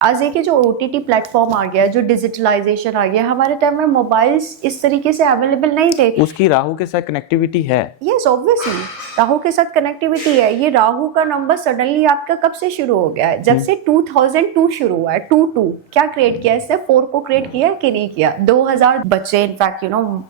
आज देखिए जो OTT प्लेटफॉर्म आ गया, जो डिजिटलाइजेशन आ गया, हमारे टाइम में मोबाइल्स इस तरीके से अवेलेबल नहीं थे। उसकी राहु के साथ कनेक्टिविटी है। यस ऑब्वियसली राहु के साथ कनेक्टिविटी है। ये राहु का नंबर सडनली आपका कब से शुरू हो गया है? जब से 2002 शुरू हुआ है। 22 क्या क्रिएट किया है? इससे 4 को क्रिएट किया है कि नहीं किया? 2000 बच्चे इनफैक्ट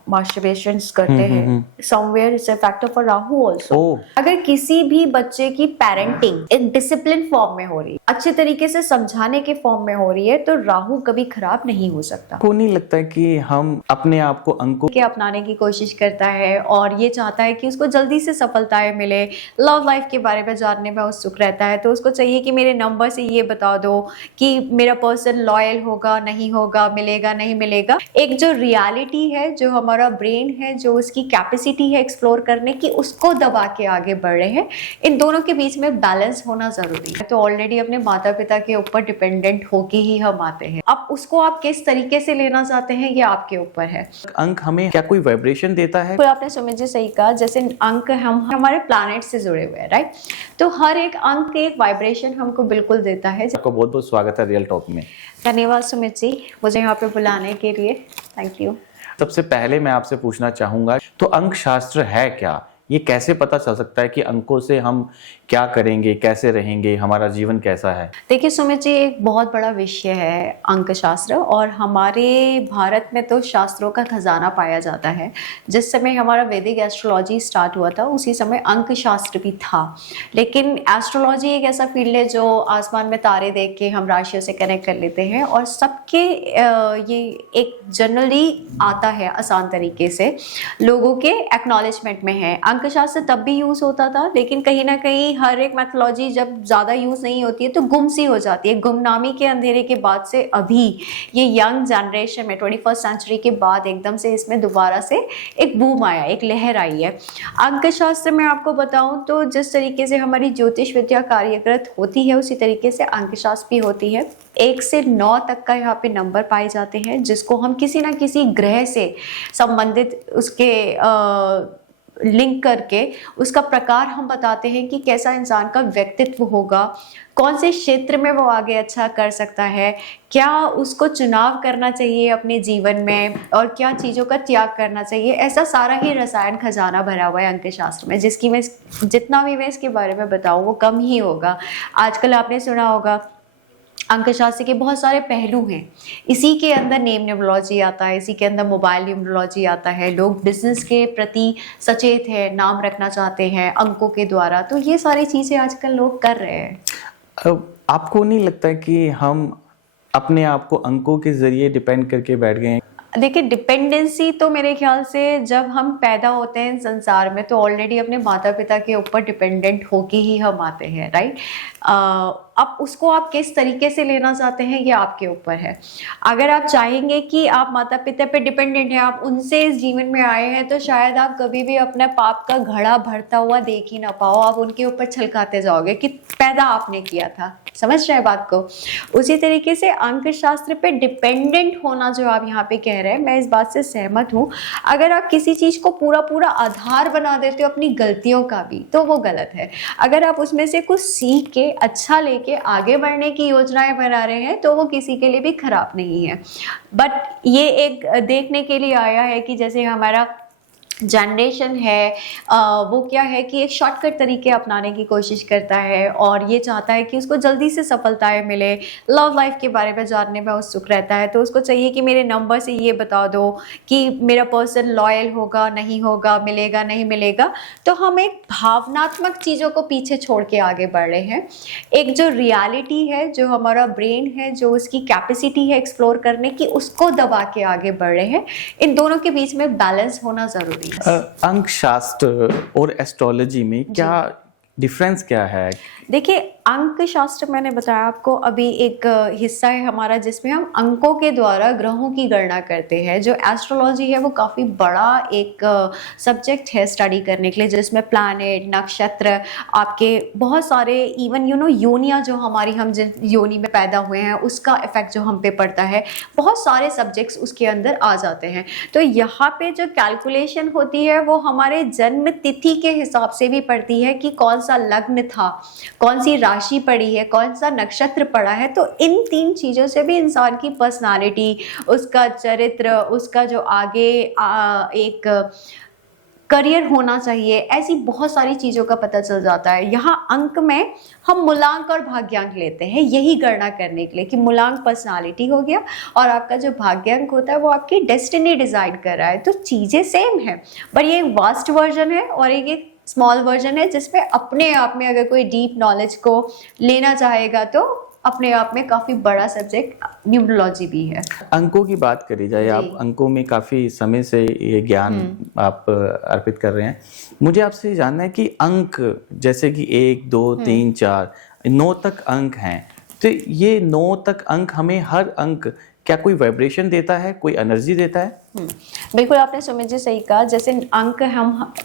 मास्टरबेशंस करते हैं। Somewhere it's a factor for Rahu also. अगर किसी भी बच्चे की पेरेंटिंग एक डिसिप्लिन फॉर्म में हो रही है, अच्छे तरीके से समझाने के फॉर्म में हो रही है, तो राहु कभी खराब नहीं हो सकता। को नहीं लगता है कि हम अपने आप को अंकों के अपनाने की कोशिश करता है और ये चाहता है कि उसको जल्दी से सफलताएं मिले, लव लाइफ के बारे में जानने में उत्सुक रहता है, तो उसको चाहिए कि मेरे नंबर से ये बता दो कि मेरा पर्सन लॉयल होगा नहीं होगा, मिलेगा नहीं मिलेगा। एक जो रियलिटी है, जो हमारा ब्रेन है, जो उसकी कैपेसिटी है एक्सप्लोर करने की, उसको दबा के आगे बढ़ रहे हैं। इन दोनों के बीच में बैलेंस होना जरूरी है। तो ऑलरेडी अपने माता पिता के ऊपर डिपेंडेंट होके ही हम आते हैं। अब उसको आप किस तरीके से लेना चाहते हैं ये आपके ऊपर है। अंक हमें क्या कोई वाइब्रेशन देता है? तो आपने सुमित जी सही कहा, जैसे अंक हम हमारे प्लैनेट से जुड़े हुए हैं, राइट? तो हर एक अंक एक वाइब्रेशन हमको बिल्कुल देता है। आपको बहुत बहुत स्वागत है रियल टॉक में। धन्यवाद सुमित जी मुझे यहाँ पे बुलाने के लिए, थैंक यू। सबसे पहले मैं आपसे पूछना चाहूंगा, तो अंक शास्त्र है क्या? ये कैसे पता चल सकता है कि अंकों से हम क्या करेंगे, कैसे रहेंगे, हमारा जीवन कैसा है? देखिए सुमित जी, एक बहुत बड़ा विषय है अंक शास्त्र, और हमारे भारत में तो शास्त्रों का खजाना पाया जाता है। जिस समय हमारा वैदिक एस्ट्रोलॉजी स्टार्ट हुआ था उसी समय अंक शास्त्र भी था। लेकिन एस्ट्रोलॉजी एक ऐसा फील्ड है जो आसमान में तारे देख के हम राशियों से कनेक्ट कर लेते हैं, और सबके ये एक जनरली आता है आसान तरीके से, लोगों के एक्नॉलेजमेंट में है। अंक शास्त्र तब भी यूज होता था, लेकिन कहीं ना कहीं हर एक मैथोलॉजी जब ज्यादा यूज नहीं होती है तो गुम सी हो जाती है। गुमनामी के अंधेरे के बाद से अभी ये यंग जनरेशन में 21st सेंचुरी के बाद एकदम से इसमें दोबारा से एक बूम आया, एक लहर आई है। अंक शास्त्र में आपको बताऊं तो जिस तरीके से हमारी ज्योतिष विद्या कार्यरत होती है उसी तरीके से अंक शास्त्र भी होती है। 1 से 9 तक का यहाँ पे नंबर पाए जाते हैं, जिसको हम किसी ना किसी ग्रह से संबंधित उसके लिंक करके उसका प्रकार हम बताते हैं कि कैसा इंसान का व्यक्तित्व होगा, कौन से क्षेत्र में वो आगे अच्छा कर सकता है, क्या उसको चुनाव करना चाहिए अपने जीवन में, और क्या चीज़ों का त्याग करना चाहिए। ऐसा सारा ही रसायन खजाना भरा हुआ है अंक शास्त्र में, जिसकी मैं जितना भी मैं इसके बारे में बताऊँ वो कम ही होगा। आजकल आपने सुना होगा अंक शास्त्र के बहुत सारे पहलू हैं। इसी के अंदर नेम न्यूमरोलॉजी आता है, इसी के अंदर मोबाइल न्यूमरोलॉजी आता है। लोग बिजनेस के प्रति सचेत है, नाम रखना चाहते हैं अंकों के द्वारा, तो ये सारी चीज़ें आजकल लोग कर रहे हैं। आपको नहीं लगता कि हम अपने आप को अंकों के जरिए डिपेंड करके बैठ गए हैं? देखिए डिपेंडेंसी तो मेरे ख्याल से जब हम पैदा होते हैं संसार में तो ऑलरेडी अपने माता पिता के ऊपर डिपेंडेंट होके ही हम आते हैं, राइट? अब उसको आप किस तरीके से लेना चाहते हैं ये आपके ऊपर है। अगर आप चाहेंगे कि आप माता पिता पे डिपेंडेंट हैं, आप उनसे इस जीवन में आए हैं, तो शायद आप कभी भी अपने पाप का घड़ा भरता हुआ देख ही ना पाओ। आप उनके ऊपर छलकाते जाओगे कि पैदा आपने किया था। समझ रहे हैं बात को? उसी तरीके से अंक शास्त्र पे डिपेंडेंट होना जो आप यहाँ पे कह रहे हैं, मैं इस बात से सहमत हूँ। अगर आप किसी चीज को पूरा पूरा आधार बना देते हो अपनी गलतियों का भी, तो वो गलत है। अगर आप उसमें से कुछ सीख के अच्छा लेके आगे बढ़ने की योजनाएं बना रहे हैं तो वो किसी के लिए भी खराब नहीं है। बट ये एक देखने के लिए आया है कि जैसे हमारा जनरेशन है वो क्या है कि एक शॉर्टकट तरीके अपनाने की कोशिश करता है, और ये चाहता है कि उसको जल्दी से सफलताएं मिले, लव लाइफ के बारे में जानने में उत्सुक रहता है, तो उसको चाहिए कि मेरे नंबर से ये बता दो कि मेरा पर्सन लॉयल होगा नहीं होगा, मिलेगा नहीं मिलेगा। तो हम एक भावनात्मक चीज़ों को पीछे छोड़ के आगे बढ़ रहे हैं। एक जो रियलिटी है, जो हमारा ब्रेन है, जो उसकी कैपेसिटी है एक्सप्लोर करने की, उसको दबा के आगे बढ़ रहे हैं। इन दोनों के बीच में बैलेंस होना जरूरी है। अंक शास्त्र और एस्ट्रोलॉजी में क्या डिफरेंस क्या है? देखिए अंक शास्त्र मैंने बताया आपको अभी एक हिस्सा है हमारा जिसमें हम अंकों के द्वारा ग्रहों की गणना करते हैं। जो एस्ट्रोलॉजी है वो काफ़ी बड़ा एक सब्जेक्ट है स्टडी करने के लिए, जिसमें प्लैनेट, नक्षत्र, आपके बहुत सारे इवन योनियाँ जो हमारी, हम जिन योनि में पैदा हुए हैं उसका इफेक्ट जो हम पे पड़ता है, बहुत सारे सब्जेक्ट्स उसके अंदर आ जाते हैं। तो यहाँ पे जो कैलकुलेशन होती है वो हमारे जन्म तिथि के हिसाब से भी पड़ती है कि कौन सा लग्न था, कौन सी राशि पड़ी है, कौन सा नक्षत्र पड़ा है, तो इन 3 चीज़ों से भी इंसान की पर्सनालिटी, उसका चरित्र, उसका जो आगे एक करियर होना चाहिए, ऐसी बहुत सारी चीज़ों का पता चल जाता है। यहाँ अंक में हम मूलांक और भाग्यांक लेते हैं यही गणना करने के लिए कि मूलांक पर्सनालिटी हो गया और आपका जो भाग्यांक होता है वो आपकी डेस्टिनी डिसाइड कर रहा है। तो चीज़ें सेम है, पर ये एक वास्ट वर्जन है और एक स्मॉल वर्जन है जिसमें अपने आप में अगर कोई डीप नॉलेज को लेना चाहेगा तो अपने आप में काफ़ी बड़ा सब्जेक्ट न्यूमरोलॉजी भी है। अंकों की बात करी जाए, आप अंकों में काफ़ी समय से ये ज्ञान आप अर्पित कर रहे हैं। मुझे आपसे जानना है कि अंक जैसे कि 1, 2, 3, 4, 9 तक अंक हैं, तो ये 9 तक अंक हमें हर अंक क्या कोई वाइब्रेशन देता है, कोई एनर्जी देता है? बिल्कुल आपने सुमित जी सही कहा। जैसे अंक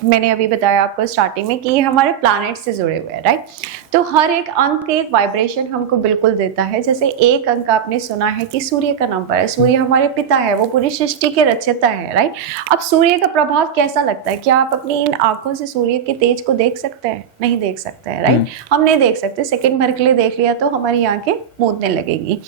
मैंने अभी बताया आपको स्टार्टिंग में कि ये हमारे प्लैनेट से जुड़े हुए हैं, राइट। तो हर एक अंक एक वाइब्रेशन हमको बिल्कुल देता है। जैसे एक अंक आपने सुना है कि सूर्य का नंबर है, सूर्य हमारे पिता है, वो पूरी सृष्टि के रचयिता है, राइट। अब सूर्य का प्रभाव कैसा लगता है? क्या आप अपनी इन आंखों से सूर्य के तेज को देख सकते हैं? नहीं देख सकते हैं, राइट। हम नहीं देख सकते, सेकेंड भर के लिए देख लिया तो हमारी आंखें मूंदने लगेगी।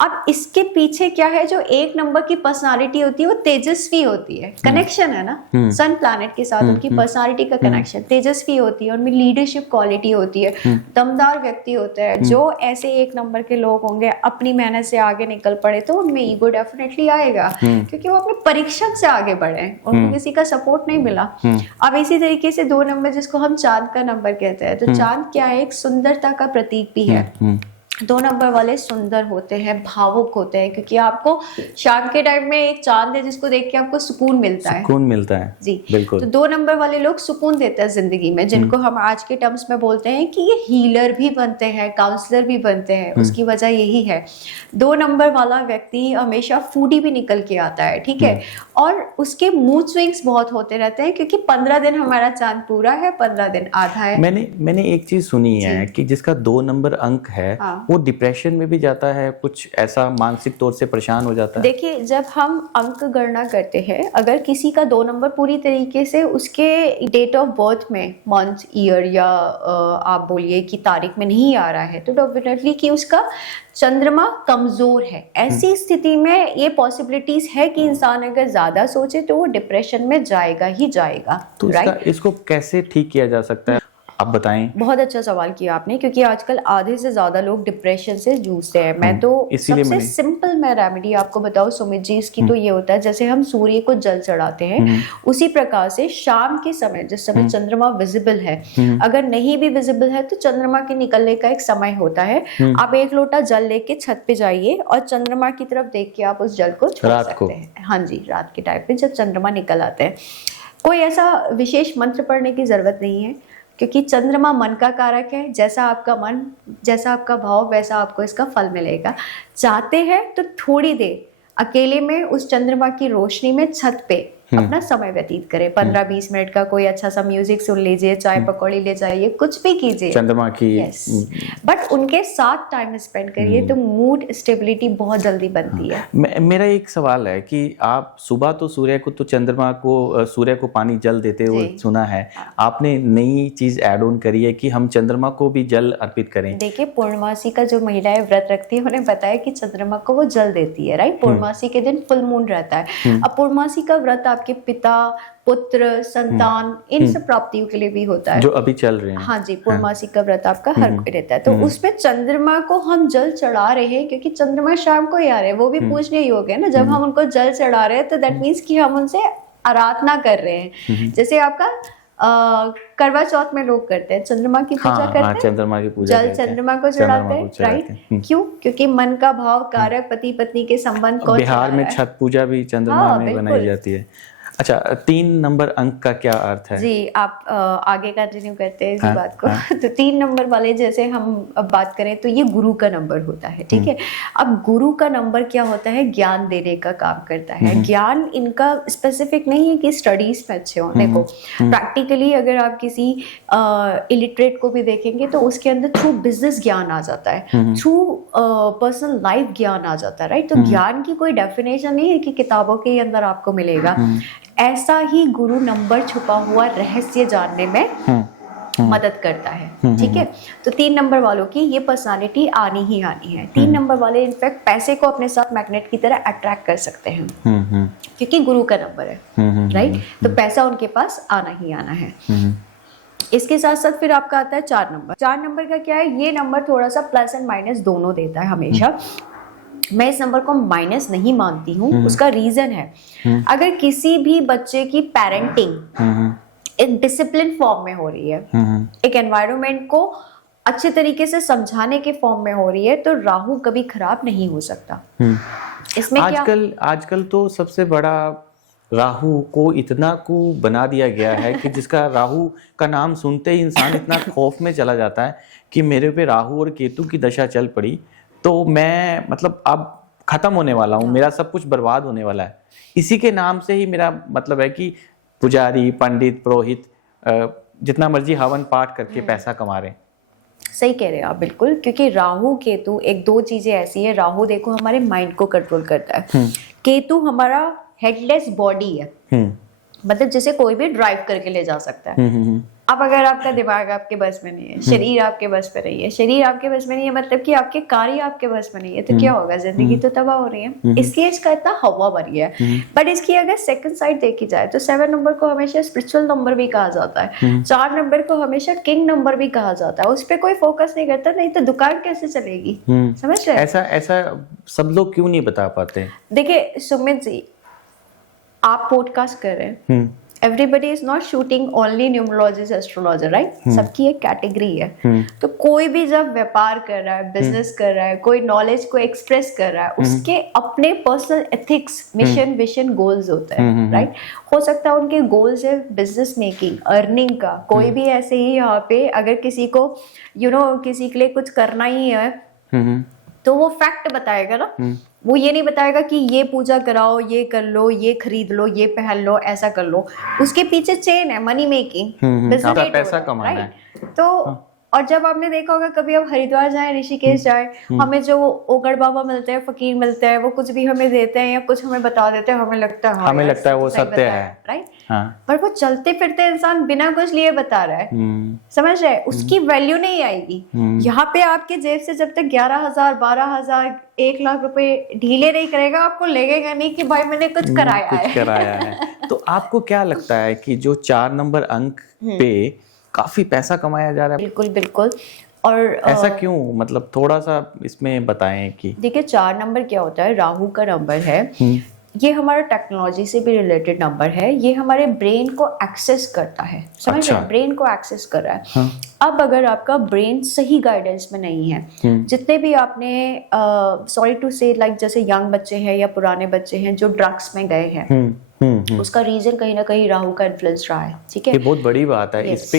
अब इसके पीछे क्या है, जो एक नंबर की पर्सनालिटी होती है वो तेजस्वी होती है, कनेक्शन है ना सन प्लैनेट के साथ, उनकी पर्सनालिटी का कनेक्शन, तेजस्वी होती है, उनमें लीडरशिप क्वालिटी होती है, दमदार व्यक्ति होते हैं। जो ऐसे एक नंबर के लोग होंगे अपनी मेहनत से आगे निकल पड़े तो उनमें ईगो डेफिनेटली आएगा, क्योंकि वो अपने परीक्षक से आगे बढ़े, उनको किसी का सपोर्ट नहीं मिला। अब इसी तरीके से 2 नंबर जिसको हम चांद का नंबर कहते हैं, तो चांद क्या है, एक सुंदरता का प्रतीक भी है। 2 नंबर वाले सुंदर होते हैं, भावुक होते हैं, क्योंकि आपको शाम के टाइम में एक चांद है जिसको देख के आपको सुकून मिलता है। सुकून मिलता है जी, बिल्कुल। तो 2 नंबर वाले लोग सुकून देते हैं जिंदगी में, जिनको हम आज के टर्म्स में बोलते हैं कि ये हीलर भी बनते हैं, काउंसलर भी बनते हैं। उसकी वजह यही है, 2 नंबर वाला व्यक्ति हमेशा फूडी भी निकल के आता है, ठीक है, और उसके मूड स्विंग्स बहुत होते रहते हैं, क्योंकि 15 दिन हमारा चांद पूरा है, 15 दिन आधा है। मैंने एक चीज सुनी है कि जिसका 2 नंबर अंक है वो डिप्रेशन में भी जाता है, कुछ ऐसा मानसिक तौर से परेशान हो जाता है। देखिए, जब हम अंक गणना करते हैं, अगर किसी का 2 नंबर पूरी तरीके से उसके डेट ऑफ बर्थ में, मंथ, ईयर या आप बोलिए कि तारीख में नहीं आ रहा है, तो डेफिनेटली कि उसका चंद्रमा कमजोर है। ऐसी स्थिति में ये पॉसिबिलिटीज है कि इंसान अगर ज्यादा सोचे तो वो डिप्रेशन में जाएगा ही जाएगा। तो इसको कैसे ठीक किया जा सकता है, आप बताएं। बहुत अच्छा सवाल किया आपने, क्योंकि आजकल आधे से ज्यादा लोग डिप्रेशन से जूझते हैं। मैं तो सबसे सिंपल मैं रेमेडी आपको बताऊं सुमित जी, इसकी तो ये होता है, जैसे हम सूर्य को जल चढ़ाते हैं, उसी प्रकार से शाम के समय, जिस समय चंद्रमा विजिबल है, अगर नहीं भी विजिबल है तो चंद्रमा के निकलने का एक समय होता है। आप 1 लोटा जल लेके छत पे जाइए और चंद्रमा की तरफ देख के आप उस जल को छोड़ सकते हैं। हाँ जी, रात के टाइम पे जब चंद्रमा निकल आते हैं। कोई ऐसा विशेष मंत्र पढ़ने की जरूरत नहीं है, क्योंकि चंद्रमा मन का कारक है। जैसा आपका मन, जैसा आपका भाव, वैसा आपको इसका फल मिलेगा। चाहते हैं तो थोड़ी देर अकेले में उस चंद्रमा की रोशनी में छत पे अपना समय व्यतीत करें, 15-20 मिनट का। कोई अच्छा सा म्यूजिक सुन लीजिए, चाय पकौड़ी ले जाइए, कुछ भी कीजिए चंद्रमा की। बट उनके साथ टाइम स्पेंड करिए तो मूड स्टेबिलिटी बहुत जल्दी बनती है। मेरा एक सवाल है कि आप सुबह तो सूर्य को, तो चंद्रमा को, सूर्य को पानी जल देते हुए सुना है, आपने नई चीज ऐड ऑन करी है कि हम चंद्रमा को भी जल अर्पित करें। देखिए, पूर्णमासी का जो महिलाएं व्रत रखती है उन्हें बताया कि चंद्रमा को वो जल देती है, राइट। पूर्णमासी के दिन फुल मून रहता है। अब पूर्णमासी का व्रत आपके पिता, पुत्र, संतान, इन सब प्राप्तियों के लिए भी होता है, जो अभी चल रहे हैं। हाँ जी, पूर्णमासी का व्रत आपका हर कोई रहता है। तो उसमें चंद्रमा को हम जल चढ़ा रहे हैं, क्योंकि चंद्रमा शाम को ही आ रहे हैं, वो भी पूजनीय योग है ना। जब हम उनको जल चढ़ा रहे हैं तो दैट मीन्स कि हम उनसे आराधना कर रहे हैं। जैसे आपका करवा चौथ में लोग करते हैं, चंद्रमा की पूजा करते हैं, चंद्रमा की पूजा जल चंद्रमा को चढ़ाते हैं, राइट। क्यों? क्योंकि मन का भाव कारक, पति पत्नी के संबंध को। बिहार में छठ पूजा भी चंद्रमा में बनाई जाती है। अच्छा, 3 नंबर अंक का क्या अर्थ है? जी, आप आगे कंटिन्यू करते हैं इसी बात को। तो 3 नंबर वाले, जैसे हम अब बात करें तो ये गुरु का नंबर होता है, ठीक है। अब गुरु का नंबर क्या होता है? ज्ञान देने का काम करता है। ज्ञान इनका स्पेसिफिक नहीं है कि स्टडीज में अच्छे हों। देखो, प्रैक्टिकली अगर आप किसी इलिटरेट को भी देखेंगे तो उसके अंदर थ्रू बिजनेस ज्ञान आ जाता है, थ्रू पर्सनल लाइफ ज्ञान आ जाता है, राइट। तो ज्ञान की कोई डेफिनेशन नहीं है कि किताबों के अंदर आपको मिलेगा। ऐसा ही गुरु नंबर छुपा हुआ रहस्य जानने में मदद करता है। ठीक है, तो 3 नंबर वालों की ये पर्सनालिटी आनी ही आनी है। 3 नंबर वाले इनफैक्ट पैसे को अपने साथ मैग्नेट की तरह अट्रैक्ट कर सकते हैं क्योंकि गुरु का नंबर है, राइट? तो पैसा उनके पास आना ही आना है। इसके साथ साथ फिर आपका आता है 4 नंबर। 4 नंबर का क्या है, ये नंबर थोड़ा सा प्लस एंड माइनस दोनों देता है हमेशा। मैं इस नंबर को माइनस नहीं मानती हूँ, उसका रीजन है अगर किसी भी बच्चे की पेरेंटिंग एक डिसिप्लिन फॉर्म में हो रही है, एक एनवायरनमेंट को अच्छे तरीके से समझाने के फॉर्म में हो रही है, तो राहु कभी खराब नहीं हो सकता। इसमें आजकल तो सबसे बड़ा राहु को इतना को बना दिया गया है कि जिसका राहु का नाम सुनते ही इंसान इतना खौफ में चला जाता है कि मेरे पे राहु और केतु की दशा चल पड़ी तो मैं मतलब अब खत्म होने वाला हूँ, मेरा सब कुछ बर्बाद होने वाला है। इसी के नाम से ही मेरा मतलब है कि पुजारी, पंडित, पुरोहित जितना मर्जी हवन पाठ करके पैसा कमा रहे हैं। सही कह रहे हैं आप बिल्कुल, क्योंकि राहु केतु एक दो चीजें ऐसी है। राहु देखो हमारे माइंड को कंट्रोल करता है, केतु हमारा हेडलेस बॉडी है, मतलब जिसे कोई भी ड्राइव करके ले जा सकता है। अब अगर आपका दिमाग आपके बस में नहीं है, शरीर आपके बस में नहीं है, शरीर आपके बस में नहीं है मतलब कि आपके कार्य आपके बस में नहीं है, तो क्या होगा? जिंदगी तो तबाह हो रही है। इसलिए इसका इतना हवा भरी है। बट इसकी अगर सेकंड साइड देखी जाए तो 7 नंबर को हमेशा स्पिरिचुअल नंबर भी कहा जाता है, 4 नंबर को हमेशा किंग नंबर भी कहा जाता है। उस पर कोई फोकस नहीं करता, नहीं तो दुकान कैसे चलेगी? समझ रहे? ऐसा सब लोग क्यों नहीं बता पाते? देखिए सुमित जी, आप पॉडकास्ट कर रहे हैं, everybody is not shooting only numerologist astrologer, right? सबकी एक कैटेगरी है। तो कोई भी जब व्यापार कर रहा है, बिजनेस कर रहा है, कोई नॉलेज को एक्सप्रेस कर रहा है, उसके अपने personal ethics, mission, vision, goals होते हैं, राइट? हो सकता है उनके गोल्स है बिजनेस मेकिंग, अर्निंग का। कोई भी ऐसे ही यहाँ पे अगर किसी को किसी के लिए कुछ करना ही है तो वो फैक्ट बताएगा ना, वो ये नहीं बताएगा कि ये पूजा कराओ, ये कर लो, ये खरीद लो, ये पहन लो, ऐसा कर लो। उसके पीछे चेन है, मनी मेकिंग, बिजनेस, पैसा कमाना है। तो और जब आपने देखा होगा कभी आप हरिद्वार जाए, ऋषिकेश जाए, हमें जो ओगड़ बाबा मिलते हैं, फकीर मिलते हैं, वो कुछ भी हमें देते हैं या कुछ हमें बता देते हैं, हमें लगता है वो सत्य है, राइट? पर वो चलते फिरते इंसान बिना कुछ लिए बता रहा है, समझ रहे? उसकी वैल्यू नहीं आएगी। यहाँ पे आपके जेब से जब तक 11,000, 12,000, 1 लाख रुपए ढीले नहीं करेगा, आपको लगेगा नहीं कि भाई मैंने कुछ कराया है। तो आपको क्या लगता है कि जो 4 नंबर अंक पे काफी पैसा कमाया जा रहा है? बिल्कुल बिल्कुल। और ऐसा क्यों, मतलब थोड़ा सा इसमें बताएं कि देखिए 4 नंबर क्या होता है, राहु का नंबर है। ये हमारा टेक्नोलॉजी से भी रिलेटेड नंबर है। ये हमारे ब्रेन को एक्सेस करता है, समझ रहे हैं? ब्रेन को एक्सेस कर रहा है। अब अगर आपका ब्रेन सही गाइडेंस में नहीं है, जितने भी आपने सॉरी टू से लाइक जैसे यंग बच्चे हैं या पुराने बच्चे हैं जो ड्रग्स में गए हैं, उसका रीजन कहीं ना कहीं राहु का इन्फ्लुएंस रहा है। ठीक है, ये बहुत बड़ी बात है। इस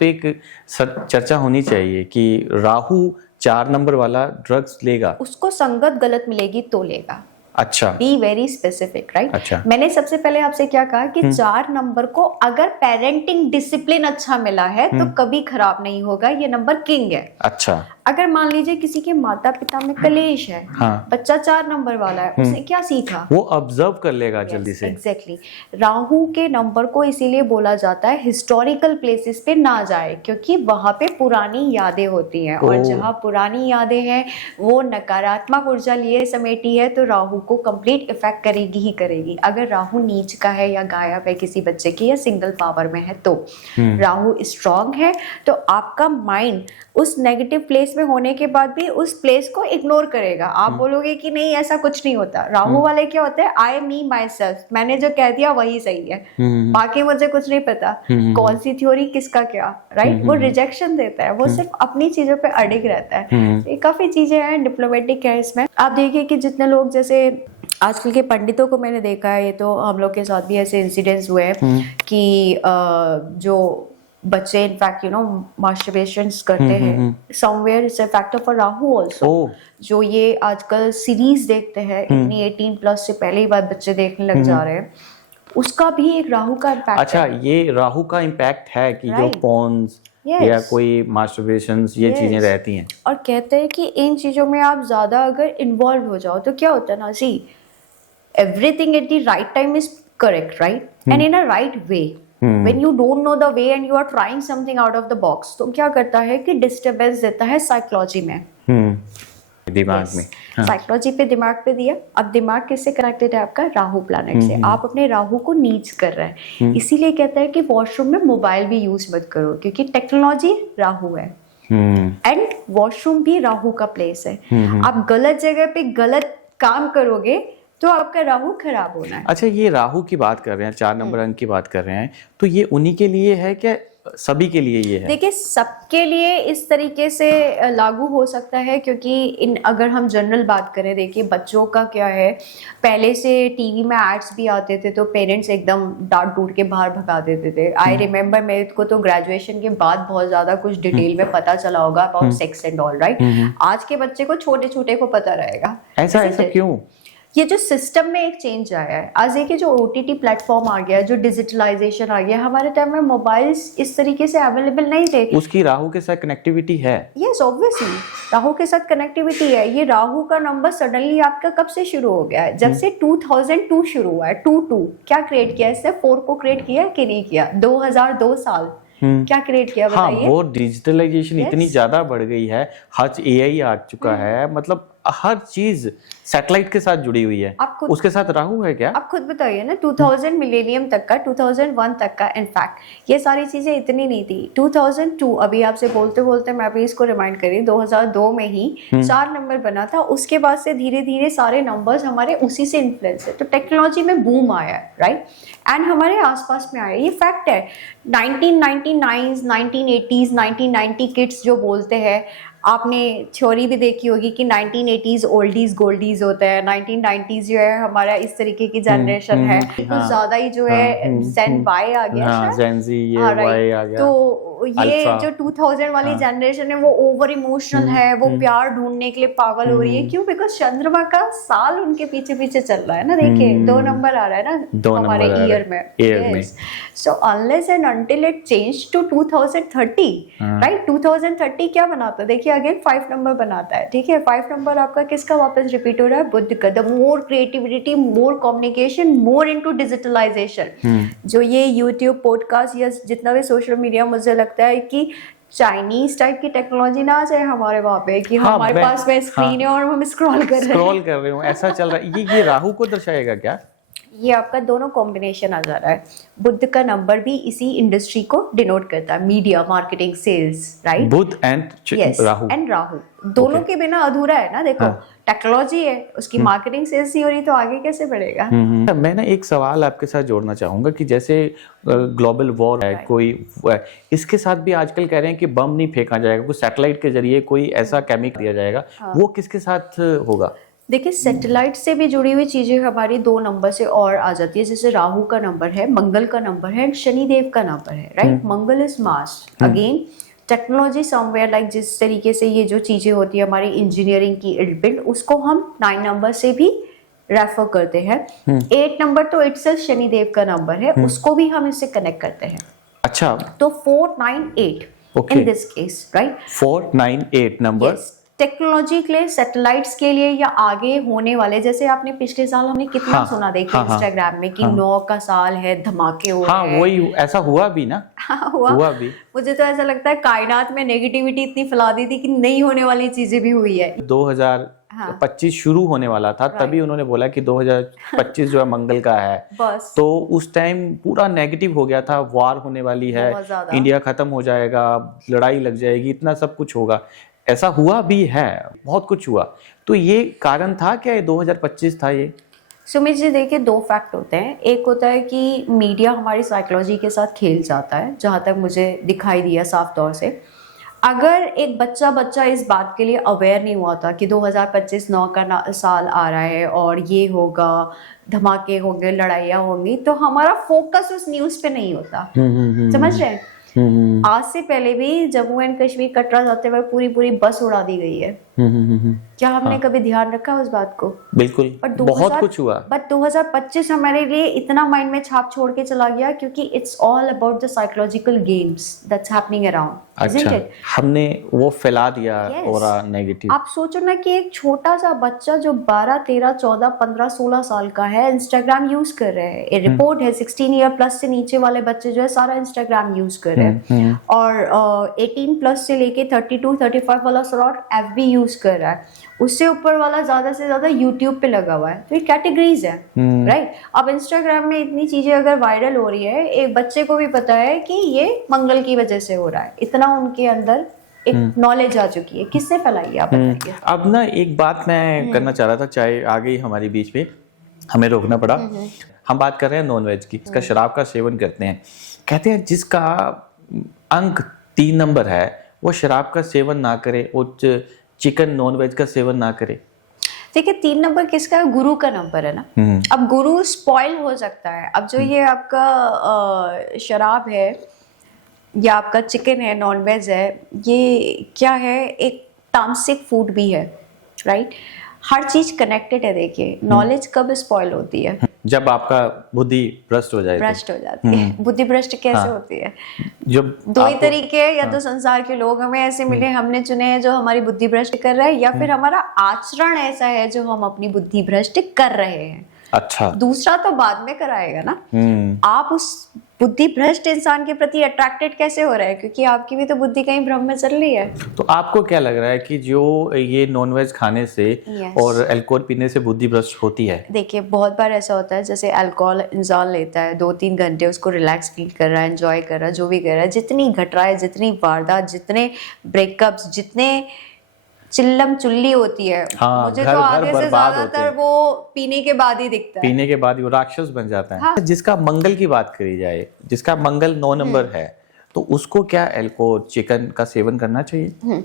पे एक चर्चा होनी चाहिए कि राहु 4 नंबर वाला ड्रग्स लेगा, उसको संगत गलत मिलेगी तो लेगा। अच्छा, बी वेरी स्पेसिफिक, राइट? अच्छा, मैंने सबसे पहले आपसे क्या कहा कि 4 नंबर को अगर पेरेंटिंग डिसिप्लिन अच्छा मिला है तो कभी खराब नहीं होगा। ये नंबर किंग है। अच्छा, अगर मान लीजिए किसी के माता पिता में कलेश है, बच्चा 4 नंबर वाला है, उसने क्या सीखा? वो ऑब्जर्व कर लेगा जल्दी से। एग्जैक्टली। राहु के नंबर को इसीलिए बोला जाता है हिस्टोरिकल प्लेसेस पे ना जाए, क्योंकि वहां पे पुरानी यादें होती हैं, और जहां पुरानी यादें हैं वो नकारात्मक ऊर्जा लिए समेटी है, तो राहु को कंप्लीट इफेक्ट करेगी ही करेगी। अगर राहु नीच का है या गायब है किसी बच्चे की या सिंगल पावर में है, तो राहु स्ट्रांग है तो आपका माइंड उस नेगेटिव प्लेस में होने के बाद भी उस प्लेस को इग्नोर करेगा। आप बोलोगे कि नहीं ऐसा कुछ नहीं होता। राहु वाले क्या होते हैं, आई मी माई सेल्फ, मैंने जो कह दिया वही सही है, बाकी मुझे कुछ नहीं पता कौन सी थ्योरी किसका क्या, राइट? वो रिजेक्शन देता है, वो सिर्फ अपनी चीजों पे अडिग रहता है। ये काफी चीजें हैं, डिप्लोमेटिक है इसमें। आप देखिए कि जितने लोग, जैसे आजकल के पंडितों को मैंने देखा है, ये तो हम लोग के साथ भी ऐसे इंसिडेंट्स हुए हैं कि जो बच्चे इनफैक्ट मास्टरबेशंस करते हैं, somewhere it's a factor for Rahu also. जो ये आजकल सीरीज देखते हैं, इतनी 18+ से पहले ही बार बच्चे देखने लग जा रहे हैं, उसका भी एक राहु का इम्पैक्ट। अच्छा, ये राहु का इम्पैक्ट है कि जो पॉन्स या कोई मास्टरबेशंस ये चीजें रहती हैं, और कहते हैं कि इन चीजों में आप ज्यादा अगर इन्वॉल्व हो जाओ तो क्या होता है ना, see everything at the right time is correct, right? And in a right way. When you don't know the way and you are trying something out of the box, तो क्या करता है कि डिस्टर्बेंस देता है साइकोलॉजी में, दिमाग में। हाँ। साइकोलॉजी पे दिमाग पे दिया। अब दिमाग किससे कनेक्टेड है आपका? राहु प्लैनेट से। आप अपने राहु को नीच कर रहे हैं, इसीलिए कहता है कि वॉशरूम में मोबाइल भी यूज मत करो, क्योंकि टेक्नोलॉजी राहु है एंड वॉशरूम भी राहु का प्लेस है। आप गलत जगह पे गलत काम करोगे तो आपका राहु खराब होना है। अच्छा, ये राहु की बात कर रहे हैं, 4 नंबर अंक की बात कर रहे हैं, तो ये उन्हीं के लिए है क्या, सभी के लिए ये है? देखिए, सबके लिए इस तरीके से लागू हो सकता है, क्योंकि अगर हम जनरल बात करें, देखिए बच्चों का क्या है, पहले से टीवी में एड्स भी आते थे तो पेरेंट्स एकदम डांट डूट के बाहर भगा देते थे। आई रिमेम्बर, मेरे को तो ग्रेजुएशन के बाद बहुत ज्यादा कुछ डिटेल में पता चला होगा about sex and all, right. आज के बच्चे को छोटे छोटे को पता रहेगा। ऐसा क्यों? ये जो सिस्टम में एक चेंज आया है, आज देखिए जो OTT प्लेटफॉर्म आ गया, जो डिजिटलाइजेशन आ गया, हमारे टाइम में मोबाइल्स इस तरीके से अवेलेबल नहीं थे। उसकी राहु के साथ कनेक्टिविटी है। यस, ऑब्वियसली राहु के साथ कनेक्टिविटी है। ये राहु का नंबर सडनली आपका कब से शुरू हो गया है? जब से 2002 शुरू हुआ है। 2 क्या क्रिएट किया? इससे 4 को क्रिएट किया कि नहीं किया? 2002 साल क्या क्रिएट किया बताइए? हाँ, वो डिजिटलाइजेशन इतनी ज्यादा बढ़ गई है, हर AI आ चुका है, मतलब हर चीज सैटेलाइट के साथ जुड़ी हुई है। उसके साथ राहु है क्या? आप खुद बताइए ना, 2000 मिलेनियम तक का, 2001 तक का, इनफैक्ट ये सारी चीजें इतनी नहीं थी। 2002, अभी आपसे बोलते बोलते मैं अभी इसको रिमाइंड करी, 2002 में ही 4 नंबर बना था। उसके बाद से धीरे धीरे सारे नंबर्स हमारे उसी से इन्फ्लुएंस है। तो टेक्नोलॉजी में बूम आया है, राइट, एंड हमारे आसपास में आया, ये फैक्ट है। 1999, 1980s, 1990 किड्स जो बोलते हैं, आपने थ्योरी भी देखी होगी कि 1980s ओल्डीज गोल्डीज होता है, 1990s जो है हमारा इस तरीके की जनरेशन है, कुछ ज्यादा ही जो है जेन वाई आ गया, जेन ज़ी, ये वाई आ गया। तो ये जो 2000 वाली जनरेशन है वो ओवर इमोशनल है, वो प्यार ढूंढने के लिए पागल हो रही है। क्यों? बिकॉज चंद्रमा का साल उनके पीछे पीछे चल रहा है ना। देखिए 2 नंबर आ रहा है ना हमारे ईयर में। So unless and until it change to 2030, right, 2030 क्या बनाता है? देखिए अगेन 5 नंबर बनाता है, ठीक है। 5 नंबर आपका किसका वापस रिपीट हो रहा है? बुध का। The more creativity, more communication, more into digitalization. जो ये यूट्यूब, पॉडकास्ट या जितना भी सोशल मीडिया, मुझे लगता है कि चाइनीज टाइप की टेक्नोलॉजी ना आ जाए हमारे वहाँ पे कि हमारे पास में स्क्रीन है और हम स्क्रॉल कर रहे हो, ऐसा चल रहा है। ये राहु को दर्शाएगा क्या? ये आपका दोनों कॉम्बिनेशन आ जा रहा है। बुध का नंबर भी इसी इंडस्ट्री को डिनोट करता है, media, marketing, sales, right. Budh and Rahu दोनों के बिना अधूरा है ना। देखो टेक्नोलॉजी है, उसकी मार्केटिंग सेल्स नहीं हो रही तो आगे कैसे बढ़ेगा? मैं ना एक सवाल आपके साथ जोड़ना चाहूंगा कि जैसे ग्लोबल वॉर है, कोई इसके साथ भी आजकल कह रहे हैं कि बम नहीं फेंका जाएगा, कोई सैटेलाइट के जरिए कोई ऐसा केमिकल दिया जाएगा, वो किसके साथ होगा? देखिए, सैटेलाइट से भी जुड़ी हुई चीजें हमारी 2 नंबर से और आ जाती है। जैसे राहु का नंबर है, मंगल का नंबर है, शनिदेव का नंबर है, right. Mangal is mass, again technology somewhere, like जिस तरीके से ये जो चीजें होती है हमारी इंजीनियरिंग की इल्बिल्ड, उसको हम 9 नंबर से भी रेफर करते हैं। 8 नंबर तो इटसेल्फ शनिदेव का नंबर है, उसको भी हम इससे कनेक्ट करते हैं। अच्छा, तो 4, 9, 8 in this case, right. 4, 9, 8 number technology के लिए, सैटेलाइट्स के लिए या आगे होने वाले, जैसे आपने पिछले साल हमने कितना सुना, देखिए इंस्टाग्राम में कि 9 का साल है, धमाके हो रहे हैं। वही ऐसा हुआ भी ना। हुआ भी। मुझे तो ऐसा लगता है कायनात में नेगेटिविटी इतनी फैला दी थी कि नहीं होने वाली चीजें भी हुई है। 2025 शुरू होने वाला था, तभी उन्होंने बोला कि 2025 जो है मंगल का है। बस तो उस टाइम पूरा नेगेटिव हो गया था, वार होने वाली है, इंडिया खत्म हो जाएगा, लड़ाई लग जाएगी, इतना सब कुछ होगा। ऐसा हुआ भी है, बहुत कुछ हुआ। तो ये कारण था क्या, ये 2025 था ये? सुमित जी, देखिए 2 फैक्ट होते हैं। एक होता है कि मीडिया हमारी साइकोलॉजी के साथ खेल जाता है, जहाँ तक मुझे दिखाई दिया साफ तौर से। अगर एक बच्चा इस बात के लिए अवेयर नहीं हुआ था कि 2025 9 का साल आ रहा है और ये होगा, धमाके होंगे, लड़ाइयाँ होंगी, तो हमारा फोकस उस न्यूज़ पे नहीं होता। समझ रहे हैं? आज से पहले भी जम्मू एंड कश्मीर कटरा जाते हुए पूरी बस उड़ा दी गई है। क्या हमने कभी ध्यान रखा उस बात को? बिल्कुल, बहुत कुछ हुआ। बट 2025 हमारे लिए इतना माइंड में छाप छोड़ के चला गया क्योंकि it's all about the psychological games that's happening around, अच्छा, हमने वो फैला दिया और नेगेटिव। आप सोचो ना कि एक छोटा सा बच्चा जो 12, 13, 14, 15, 16 साल का है इंस्टाग्राम यूज कर रहे हैं। एक रिपोर्ट है 16 ईयर प्लस से नीचे वाले बच्चे जो है सारा इंस्टाग्राम यूज कर रहे हैं, और 18 प्लस से लेके 32, 35 वाला स्लॉट FB यूज कर रहा है। उससे ऊपर वाला ज्यादा से ज्यादा यूट्यूब पे लगा हुआ है। तो ये कैटेगरीज है, राइट? अब इंस्टाग्राम में इतनी चीजें अगर वायरल हो रही है, एक बच्चे को भी पता है कि ये मंगल की वजह से हो रहा है, इतना उनके अंदर एक नॉलेज आ चुकी है। किससे फैलाई आप बताइए? अब ना एक बात मैं करना चाह रहा था, चाहे आ गई हमारी बीच में, हमें रोकना पड़ा। हम बात कर रहे हैं नॉनवेज की, इसका शराब का सेवन करते हैं। कहते हैं जिसका अंक 3 नंबर है वो शराब का सेवन ना करे, वो चिकन नॉनवेज का सेवन ना करे। देखिए 3 नंबर किसका है? गुरु का नंबर है ना। अब गुरु स्पॉइल हो सकता है। अब जो ये आपका शराब है या आपका चिकन है, नॉनवेज है, ये क्या है? एक तामसिक फूड भी है, राइट? हर चीज कनेक्टेड है। देखिए नॉलेज कब स्पॉइल होती है? जब आपका बुद्धि भ्रष्ट हो जाए, भ्रष्ट हो जाती है। बुद्धि भ्रष्ट कैसे होती है? जब दो ही तरीके हैं, या तो संसार के लोग हमें ऐसे मिले, हमने चुने हैं जो हमारी बुद्धि भ्रष्ट कर रहा है, या फिर हमारा आचरण ऐसा है जो हम अपनी बुद्धि भ्रष्ट कर रहे हैं। अच्छा, दूसरा तो बाद में कराएगा ना। आप उस बुद्धि भ्रष्ट इंसान के प्रति अट्रैक्टेड कैसे हो रहे हैं? क्योंकि आपकी भी तो बुद्धि कहीं भ्रम में चल रही है। तो आपको क्या लग रहा है कि जो ये नॉनवेज खाने से और अल्कोहल पीने से बुद्धि भ्रष्ट होती है? देखिए बहुत बार ऐसा होता है, जैसे अल्कोहल इंसान लेता है, 2-3 घंटे उसको रिलैक्स फील कर रहा है, एंजॉय कर रहा है, जो भी कर रहा है, जितनी घटना है, जितनी वारदात, जितने ब्रेकअप्स, जितने चिल्लम चुल्ली होती है, मुझे तो आगे से ज्यादातर वो पीने के बाद ही दिखता है। पीने के बाद ही वो राक्षस बन जाता है। जिसका मंगल की बात करी जाए, जिसका मंगल 9 नंबर है, तो उसको क्या अल्कोहल, चिकन का सेवन करना चाहिए?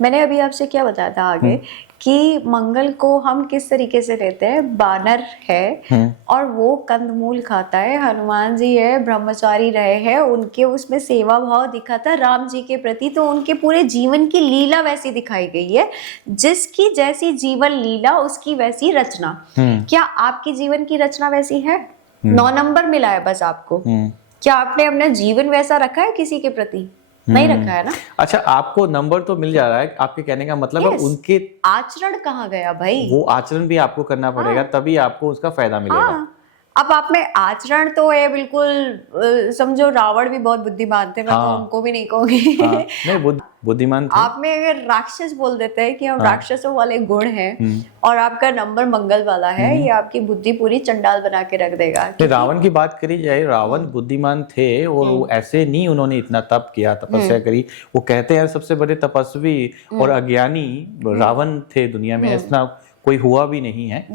मैंने अभी आपसे क्या बताया था आगे कि मंगल को हम किस तरीके से लेते हैं? बानर है और वो कंदमूल खाता है, हनुमान जी है, ब्रह्मचारी रहे हैं, उनके उसमें सेवा भाव दिखा था राम जी के प्रति, तो उनके पूरे जीवन की लीला वैसी दिखाई गई है। जिसकी जैसी जीवन लीला उसकी वैसी रचना। क्या आपकी जीवन की रचना वैसी है? 9 नंबर मिला है बस आपको। क्या आपने अपना जीवन वैसा रखा है किसी के प्रति? नहीं रखा है ना। अच्छा, आपको नंबर तो मिल जा रहा है, आपके कहने का मतलब है उनके आचरण कहाँ गया भाई? वो आचरण भी आपको करना पड़ेगा, तभी आपको उसका फायदा मिलेगा। अब आप में आचरण तो है बिल्कुल, समझो रावण भी बहुत बुद्धिमान थे, मैं तो उनको भी नहीं कहूंगी। नहीं, बुद्धिमान थे। आप में अगर राक्षस बोल देते हैं कि हम राक्षसों वाले गुण हैं और आपका नंबर मंगल वाला है, ये आपकी बुद्धि पूरी चंडाल बना के रख देगा। रावण की बात करी जाए, रावण बुद्धिमान थे और वो ऐसे नहीं उन्होंने इतना तप किया, तपस्या करी। वो कहते हैं सबसे बड़े तपस्वी और अज्ञानी रावण थे दुनिया में, ऐसा कोई हुआ भी नहीं है।